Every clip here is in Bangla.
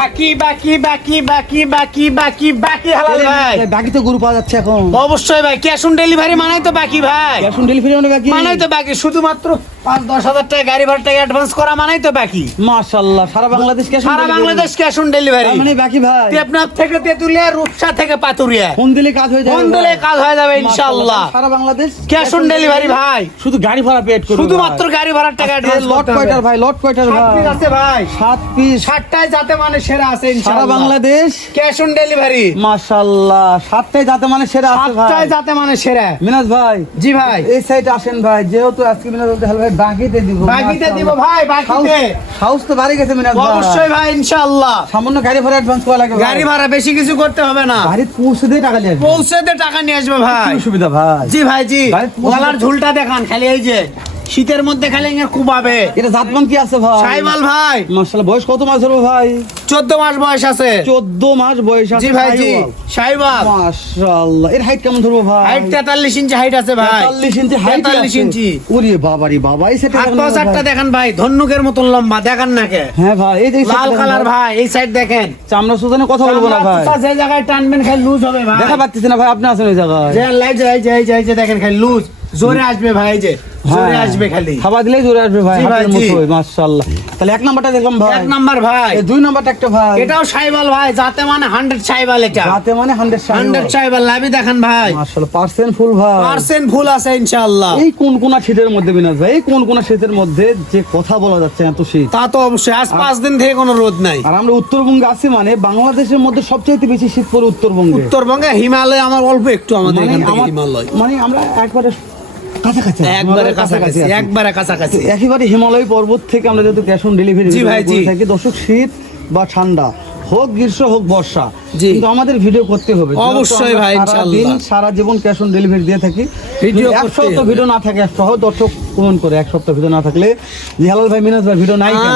বাকি বাকি বাকি বাকি বাকি বাকি বাকি হালাল ভাই, বাকি তো গরু পাওয়া যাচ্ছে এখন। অবশ্যই ভাই, ক্যাশ অন ডেলিভারি মানাই তো বাকি ভাই, ক্যাশ অন ডেলিভারি মানে বাকি মানাই তো বাকি, শুধুমাত্র 5-10 হাজার টাকা গাড়ি ভাড়া টাকা অ্যাডভান্স করা মানাই তো বাকি। মাশাআল্লাহ, সারা বাংলাদেশ ক্যাশ সারা বাংলাদেশ ক্যাশ অন ডেলিভারি মানে বাকি ভাই। আপনার থেকে তেতুলিয়া, রূপসা থেকে পাতুরিয়া, ফোন দিলে কাজ হয়ে যাবে, ফোন দিলে কাজ হয়ে যাবে ইনশাআল্লাহ। সারা বাংলাদেশ ক্যাশ অন ডেলিভারি ভাই, শুধু গাড়ি ভাড়া পেড করবে, শুধুমাত্র গাড়ি ভাড়ার টাকা অ্যাডভান্স লট করতে হবে। কয়টার ভাই, লট কয়টার 7 ভাই? পিস আছে ভাই, 7 পিস, 7টাই যাতে মানে সেরা আছে সারা ইনশাআল্লাহ। বাংলাদেশ ক্যাশ অন ডেলিভারি, মাশাআল্লাহ, 7টাই যাতে মানে সেরা আছে ভাই। 7টাই যাতে মানে সেরা। মিনাজ ভাই, জি ভাই, এই সাইডে আসেন ভাই, যেহেতু আজকে মিনাজ ভাই বাকিতে দিব, বাকিতে দিব ভাই, বাকিতে হাউস তো বাড়ি গেছে মিনাজ ভাই। অবশ্যই ভাই ইনশাআল্লাহ। সামান্য গাড়ি ভাড়া অ্যাডভান্স করা লাগে ভাই। গাড়ি ভাড়া বেশি কিছু করতে হবে না, গাড়ি পৌঁছে দিয়ে টাকা নিয়ে আসবে। পৌঁছে দিয়ে টাকা নিয়ে আসবে ভাই। কি সুবিধা ভাই? জি ভাই জি, গাড়ির পৌঁছে- গলার ঝুলটা দেখান খালি, এই যে শীতের মধ্যে খালি কুবাবে। এটা জাতমান কি আছে ভাই? সাইবাল ভাই, মাশাআল্লাহ, বয়স কত মাস ধরবো ভাই? 14 মাস বয়স আছে। 14 মাস বয়স আছে। জি ভাই জি, সাইবাল। মাশাআল্লাহ, এর হাইট কেমন ধরবো ভাই? হাইট 43 ইঞ্চি হাইট আছে ভাই, 43 ইঞ্চি হাইট 43 ইঞ্চি। ওরে বাবারে বাবা, এই সেটা হাত পা চারটা দেখেন ভাই, ধন্নুকের মতন লম্বা, দেখান না কে? হ্যাঁ ভাই, এই যে এই লাল side টা কালার দেখেন ভাই, এই সাইড দেখেন। চামড়া সুদানে কথা বলবো না ভাই, চামড়া যে জায়গায় টানবেন খালি লুজ হবে ভাই। দেখা পাচ্ছি না ভাই, আপনি আছেন ওই জায়গায়। যে লাইট যাই যে দেখেন খালি লুজ, জোরে আসবে ভাই, এই যে জোরে আসবে খালি। খাবার দিলেই জোরে আসবে ভাই, জি ভাই, হাতের জি। মুঠোয়, মাশাআল্লাহ। তাহলে এক নাম্বারটা দেখলাম ভাই, এক নাম্বার ভাই, এই 2 নাম্বারটা একটা ভাই, এটাও সাইবাল ভাই, যাতে মানে 100 সাইবাল, এটা রাতে মানে 100 100 সাইবাল। লাভি দেখেন ভাই, মাশাআল্লাহ, পার্সেন্ট ফুল ভাই। পার্সেন্ট ফুল আছে ইনশাআল্লাহ। এই কোন শীতের মধ্যে বিনাশ ভাই, এই কোন শীতের মধ্যে যে কথা বলা যাচ্ছে এত শীত। তা তো অবশ্যই, আজ 5 দিন থেকে কোনো রোদ নাই। আর আমরা উত্তরবঙ্গে আছি, মানে বাংলাদেশের মধ্যে সবচেয়ে বেশি শীত পড়ে উত্তরবঙ্গে। উত্তরবঙ্গে হিমালয় আমার অল্প একটু, আমাদের এখান থেকে হিমালয় মানে আমরা একবারে কাছাকাছি, একবারে কাছাকাছি, আছি। একবারে কাছাকাছি। একেবারে হিমালয় পর্বত থেকে আমরা যেহেতু ক্যাশ অন ডেলিভারি জি ভাই, জি। থাকি, দর্শক শীত বা ঠান্ডা হোক, গ্রীষ্ম হোক, বর্ষা, জি। কিন্তু আমাদের ভিডিও করতে হবে। অবশ্যই ভাই, ইনশাআল্লাহ। সারা জীবন ক্যাশ অন ডেলিভারি দিয়ে থাকি। ভিডিও এক করতে সপ্তাহ হবে। ভিডিও না থাকে, এক সপ্তাহ দর্শক কমেন্ট করে, এক সপ্তাহ ভিডিও না থাকলে যে হালাল ভাই, মিনাজ ভাই ভিডিও নাই কেন?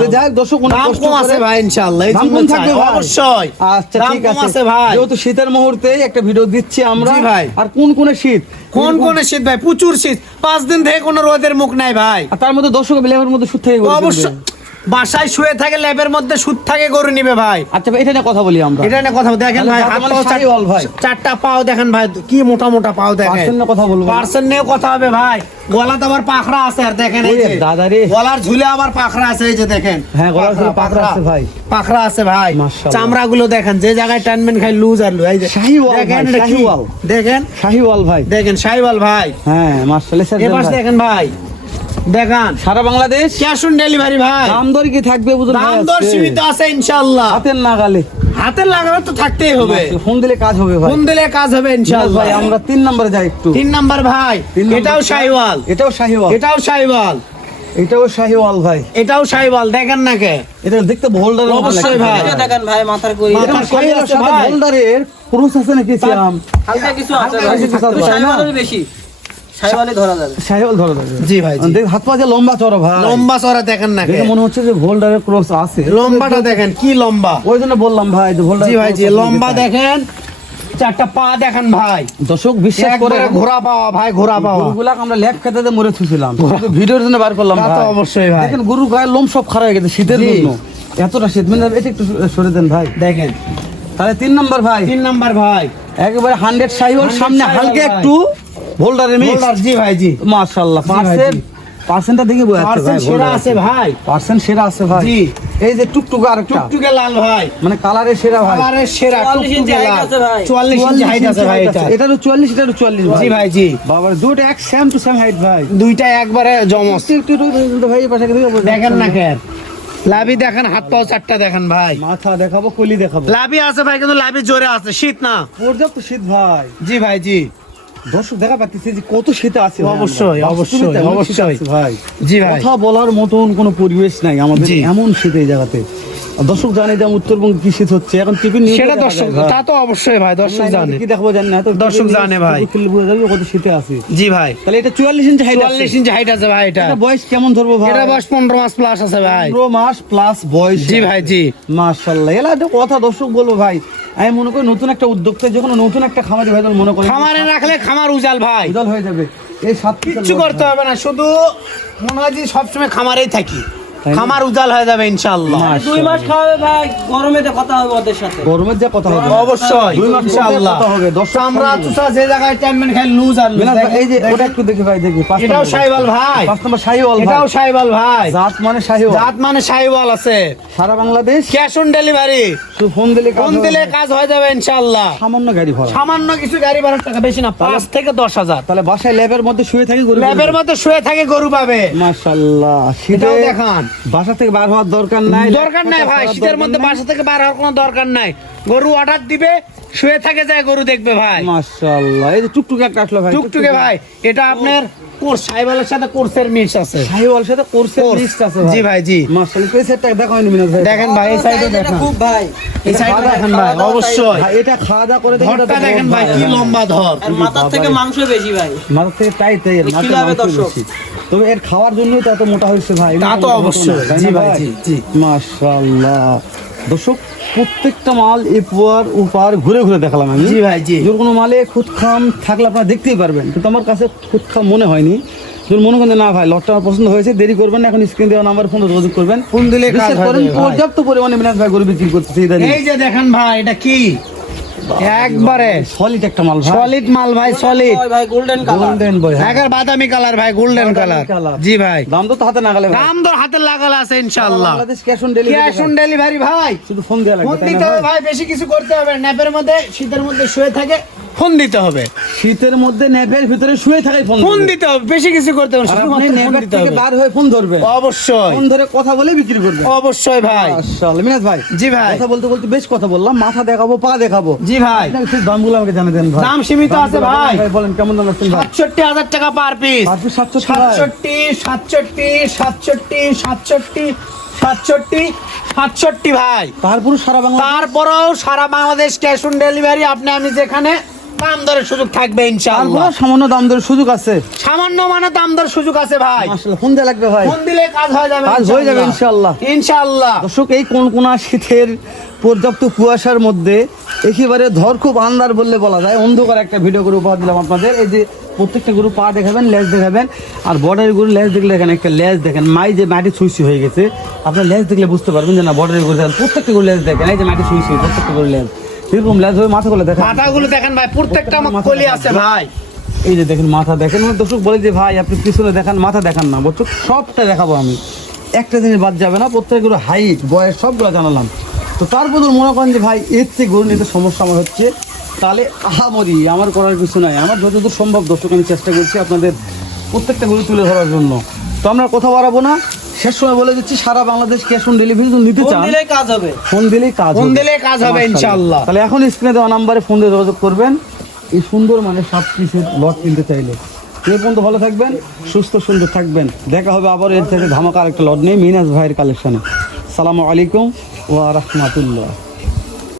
তো যাই হোক, দর্শক অনেক দাম কষ্ট কম আছে করে- ভাই ইনশাআল্লাহ, এই দাম জন্য কম চাই, থাকবে ভাই। অবশ্যই। আচ্ছা দাম ঠিক কম আছে আছে ভাই। যেহেতু শীতের মুহূর্তে একটা ভিডিও দিচ্ছি আমরা। জি ভাই। আর কোন শীত, কোন শীত ভাই? প্রচুর শীত, 5 দিন থেকে কোনো রোদের মুখ নাই ভাই। আর তার মধ্যে দর্শক লেভেলের মধ্যে সুদ থেকে গরু অবশ্যই, কিনবে। বাসায় শুয়ে থাকে ল্যাবের মধ্যে সুদ থাকে গরু নিবে ভাই। আচ্ছা ভাই, এটা নিয়ে কথা বলি আমরা। এটা নিয়ে কথা দেখেন ভাই, তাহলে হাত মানে পাও শাহিওয়াল ভাই। চারটা পাও দেখেন ভাই, কি মোটা মোটা পাও দেখেন। পার্সেন্ট নিয়ে কথা বলবো। পার্সেন্ট নিয়ে কথা হবে ভাই। গলাতে আবার পাখরা আছে, আর দেখেন এই যে ওরে দাদা রে। গলার ঝুলে আবার পাখরা আছে, এই যে দেখেন। হ্যাঁ, গলার ঝুলে পাখরা আছে ভাই। পাখরা আছে ভাই, মাশাআল্লাহ। চামড়া গুলো দেখেন, যে জায়গায় টানবেন খাই লুজ আর লুজ। এই যে শাহিওয়াল দেখেন, ভাই, এটা কি? শাহিওয়াল। দেখেন শাহিওয়াল ভাই, দেখেন সাইবাল ভাই। হ্যাঁ মাশাআল্লাহ। এবার দেখেন ভাই, দেখান সারা বাংলাদেশ ক্যাশ অন ডেলিভারি ভাই। দাম দর কি থাকবে বুঝুন দাম দর সীমিত আছে ইনশাআল্লাহ। হাতের নাগালে, হাতের লাগানো তো থাকতেই হবে, ফোন দিলে কাজ হবে ভাই। ফোন দিলে কাজ হবে মিনাজ ইনশাআল্লাহ। ভাই, আমরা 3 নম্বরে যাই একটু। 3 নাম্বার ভাই, 3 নম্বর। এটাও সাইওয়াল, এটাও শাহিওয়াল, এটাও সাইওয়াল, এটাও শাহিওয়াল ভাই। এটাও সাইওয়াল, দেখেন না কে? এটা দেখতে ভোল্ডার অবশ্যই ভাই। দেখেন ভাই, মাথার করি মাথা- এটা শাহিওয়ালের সাথে ভাই। ভোল্ডারের ক্রস আছে নাকি সিয়াম? হালকা কিছু আছে হালকা ভাই, কিছু আছে ভাই, সাইওয়ালেরই বেশি, সাইওয়ালে ধরা যাবে। শাহিওয়াল ধরে যাবে। জি ভাই, জি। দেখ হাত পা যে লম্বা চড়া ভাই, লম্বা চড়া দেখেন না কে? দেখে মনে হচ্ছে যে ভোল্ডারের ক্রস আছে। লম্বাটা দেখেন কি লম্বা। ওই জন্য বললাম ভাই যে ভোল্ডার। জি ভাই, জি, লম্বা দেখেন, চারটা পা দেখেন ভাই, দর্শক বিশ্বাস করে একবারে ঘোড়া পাওয়া ভাই, ঘোড়া পাওয়া। গরুগুলা আমরা ল্যাব খেতে মরে থুছিলাম, কিন্তু ভিডিওর জন্য বার করলাম তা তো ভাই। অবশ্যই ভাই। দেখেন গরুর গায়ের লোম সব খারাপ হয়ে গেছে শীতের জি। জন্য, এতটা শীত। মানে এটা একটু সরে দেন ভাই। দেখেন তাহলে 3 নম্বর ভাই, 3 নাম্বার ভাই, একেবারে 100 সাইওয়াল, 100 সামনে সাইওয়াল হালকা ভাই। একটু ভোল্ডারের মিক্স। বোল্ডার। জি ভাই, জি। মাশাআল্লাহ, জি ভাই, জি। পার্সেন্টটা দেখে বোঝা যাচ্ছে পার্সেন্ট ভাই, সেরা ভোল্ডার আছে ভাই, পার্সেন্ট সেরা আছে ভাই। জি। এই যে টুকটুক আরেকটা, টুকটুকে লাল ভাই, মানে কালারের সেরা ভাই। কালারের সেরা 44 ইঞ্চি টুকটুকে height লাল। আছে ভাই। 44 ইঞ্চি হাইট আছে ভাই এটা। এটারও 44, এটারও 44 ভাই। জি ভাই, জি। বাবার দুটো এক সেম টু সেম হাইট ভাই। দুইটা একবারে জমজ। একটু ভাই এই পাশে থেকে দেখেন না কেন? লাভি দেখেন, হাত পাও চারটা দেখেন ভাই। মাথা দেখাবো, কলি দেখাবো। লাভি আছে ভাই, কিন্তু লাভি জোরে আছে, শীত না। পর্যাপ্ত শীত ভাই। জি ভাই, জি। দর্শক দেখা পাচ্ছি যে কত শীতে আছে ভাই আমরা। অবশ্যই, অবশ্যই, বাস্তবিক এমন শীতে অবশ্যই। আছি ভাই। জি ভাই। কথা বলার মতন কোনো পরিবেশ নাই আমাদের, জি। এমন শীত এই জায়গাতে। আর দর্শক জানে যে উত্তরবঙ্গে কি শীত হচ্ছে এখন, টিভি নিউজ সেটা দর্শক, তা তো অবশ্যই ভাই, দর্শক জানে। কি দেখাবো জানি না, তো দর্শক জানে ভাই। বুঝে যাবে কত শীতে আছে। জি ভাই, তাহলে এটা 44 ইঞ্চি হাইট, 44 ইঞ্চি হাইট আছে ভাই এটা। এটা বয়স কেমন ধরবো ভাই? এটা বয়স 15 মাস প্লাস আছে ভাই। 15 মাস প্লাস বয়স। জি ভাই, জি। মাশাআল্লাহ, এলা একটা কথা দর্শক বলবো ভাই, আমি মনে করি নতুন একটা উদ্যোক্তা যখন নতুন একটা খামারি ভাই মনে করে খামারে রাখলে খামার উজাল ভাই, উজাল হয়ে যাবে। এই 7 কিচ্ছু করতে হবে না, শুধু মনে হয় যে সবসময় খামারেই থাকি। না? খামার উজাল হয়ে যাবে ইনশাআল্লাহ। 2 মাস খাওয়াবে ভাই, গরমেতে কথা হবে ওদের সাথে। গরমের যে কথা হবে অবশ্যই 2 মাস ইনশাআল্লাহ কথা হবে। দর্শক আমরা চুষা যে জায়গায় টাইমমেন্ট খাই লুজ আর লুজ। মিনাজ ভাই, এই যে ওটা একটু দেখি ভাই, দেখি পাঁচ এটাও নম্বর। শাহিওয়াল ভাই, 5 নম্বর শাহিওয়াল ভাই। এটাও শাহিওয়াল ভাই। জাত মানে শাহিওয়াল। জাত মানে শাহিওয়াল আছে। সারা বাংলাদেশ ক্যাশ অন ডেলিভারি, শুধু ফোন দিলে কাজ ফোন হবে। দিলে কাজ হয়ে যাবে ইনশাআল্লাহ। সামান্য গাড়ি ভাড়া। সামান্য কিছু গাড়ি ভাড়ার টাকা, বেশি না, 5 থেকে 10,000। তাহলে বাসায় ল্যাবের মধ্যে শুয়ে থাকি গরু ল্যাবের মধ্যে শুয়ে থাকে গরু পাবে। মাশাআল্লাহ। শীতে এটাও দেখান। বাসা থেকে বার হওয়ার দরকার নাই। দরকার নাই ভাই, করার শীতের দরকার মধ্যে নাই। বাসা থেকে বার হওয়ার কোনো দরকার নাই। গরু অর্ডার দিবে, শুয়ে থাকে যায় গরু দেখবে ভাই। মাশাআল্লাহ। এই যে টুকটুকে একটা আসলো ভাই। টুকটুকে ভাই, এটা আপনার কোর্স শাহিওয়ালের সাথে কোর্সের মিক্স আছে। শাহিওয়াল সাথে কোর্সের কোর্স। লিস্ট আছে ভাই। জি ভাই, জি। মাশাআল্লাহ। এই সেটটা দেখো মিনাজ ভাই। দেখেন ভাই, এই সাইডে এটা দেখেন, খুব ভাই, এই সাইডে খাওয়া দেখেন দাওয়া, ভাই, অবশ্যই। ভাই, এটা খাওয়া দাওয়া করে দেখি ধরটা দেখেন ভাই, কি লম্বা ধর। আর মাথার থেকে মাংস বেশি ভাই। মাথা থেকে টাইট এর মাথা কিভাবে মাংস দর্শক? বেশি। তবে এর খাওয়ার জন্যই তো এত মোটা হয়েছে ভাই। তা তো অবশ্যই। তাই না জি ভাই, জি, জি। মাশাআল্লাহ। দর্শক, প্রত্যেকটা মাল এপার ওপার ঘুরে ঘুরে দেখালাম আমি। জি ভাই, জি। যদি কোনো মালে খুদখাম থাকলে আপনারা দেখতেই পারবেন, কিন্তু আমার কাছে খুদখাম মনে হয়নি। যদি মনে করেন না ভাই লটটা আমার পছন্দ হয়েছে, দেরি করবেন না, এখন স্ক্রিন দেওয়া নাম্বার ফোনে যোগাযোগ করবেন। ফোন দিলে কাজ বিশ্বাস হয়ে করেন, যাবে ভাই। পর্যাপ্ত পরিমাণে মিনাজ ভাই গরু বিক্রি করতেছে ইদানিং। এই যে দেখেন ভাই, এটা কি একবারে সলিড একটা মাল ভাই। সলিড মাল ভাই, সলিড ওই ভাই গোল্ডেন কালার। Golden boy. একবার বাদামি কালার ভাই, গোল্ডেন কালার। কালার। জি ভাই, দাম তো হাতে নাগালে ভাই। দাম দর হাতে লাগালে আছে ইনশাআল্লাহ। Bangladesh cash on delivery. Cash on delivery ভাই, শুধু ফোন দেওয়া লাগবে ফোন তাই না দিতে হবে ভাই? ভাই, বেশি কিছু করতে হবে না। ন্যাপের মধ্যে শীতের মধ্যে শুয়ে থাকে, ফোন দিতে হবে। শীতের মধ্যে ন্যাপের ভিতরে শুয়ে থাকাই ফোন ফোন দিবে। দিতে হবে, বেশি কিছু করতে হবে না, আর আপনি শুধুমাত্র ফোন ন্যাপের দিতে থেকে হবে। বার হয়ে ফোন ধরবে। অবশ্যই, ফোন ধরে কথা বলে বিক্রি করবে। অবশ্যই ভাই। মাশাআল্লাহ। মিনাজ ভাই, জি ভাই, কথা বলতে বলতে বেশ কথা বললাম, মাথা দেখাবো, পা দেখাবো। জি ভাই। আপনার সেই দামগুলো আমাকে জানিয়ে দেন ভাই। দাম সীমিত আছে দামগুলো ভাই। বলেন কেমন দাম রাখছেন ভাই? 67,000 টাকা পার পিস। আর 700 টাকা। 67 ভাই। তারপর সারা বাংলা তারপরেও সারা বাংলাদেশ ক্যাশ অন ডেলিভারি, আপনি আমি যেখানে দাম দরের সুযোগ থাকবে ইনশাআল্লাহ। তারপর সামান্য দাম দরের সুযোগ আছে। সামান্য মানে দাম দর সুযোগ আছে ভাই। মাশাআল্লাহ। ফোন দেওয়া লাগবে ভাই। ফোন দিলে কাজ হয়ে যাবে, কাজ হয়ে যাবে ইনশাআল্লাহ। ইনশাআল্লাহ। দর্শক, এই কোন শীতের পর্যাপ্ত কুয়াশার মধ্যে একেবারে ধর খুব আন্দার বললে বলা যায়, অন্ধকার একটা ভিডিও করে উপহার দিলাম আপনাদের। এই যে প্রত্যেকটা গরু পা দেখাবেন, লেজ দেখাবেন, আর বর্ডারের গরু লেজ দেখলে দেখেন, একটা লেজ দেখেন, যে মাটি ছুঁইছি হয়ে গেছে। আপনার লেজ দেখলে বুঝতে পারবেন যে না বর্ডারের গরু দেখেন, প্রত্যেকটা গরু লেজ দেখেন, এই যে মাটি ছুঁইছি, প্রত্যেকটা গরু লেজ এরকম লেজ হয়ে মাথা গুলো দেখেন। মাথাগুলো দেখেন ভাই, প্রত্যেকটা কলি আছে ভাই। এই যে দেখেন মাথা দেখেন। মানে দর্শক বলে যে ভাই আপনি পিছনে দেখান, মাথা দেখান না, বলছো সবটা দেখাবো আমি, একটা জিনিস বাদ যাবে না। প্রত্যেকগুলো হাইট বয়স সবগুলো জানালাম। তো তারপর মনে করেন যে ভাই এর থেকে গরু নিতে সমস্যা আমার হচ্ছে, তাহলে আহামরি আমার করার কিছু নাই। আমার যতদূর সম্ভব দর্শক আমি চেষ্টা করছি আপনাদের প্রত্যেকটা গরু তুলে ধরার জন্য। তো আমরা কথা বাড়াবো না, শেষ সময় বলে দিচ্ছি, সারা বাংলাদেশ ক্যাশ অন ডেলিভারি নিতে ফোন চান, দিলেই কাজ হবে। ফোন দিলেই কাজ ফোন হবে। দিলে কাজ হবে মাশাআল্লাহ। ইনশাআল্লাহ। তাহলে এখন স্ক্রিনে দেওয়া নাম্বারে ফোন দিয়ে যোগাযোগ করবেন এই সুন্দর মানে 7 পিসের লট কিনতে চাইলে। এই পর্যন্ত ভালো থাকবেন, সুস্থ সুন্দর থাকবেন। দেখা হবে আবার এর থেকে ধামাকা আরেকটা লট নেই মিনাজ ভাইয়ের কালেকশনে। আসসালামু আলাইকুম ওয়া রাহমাতুল্লাহ।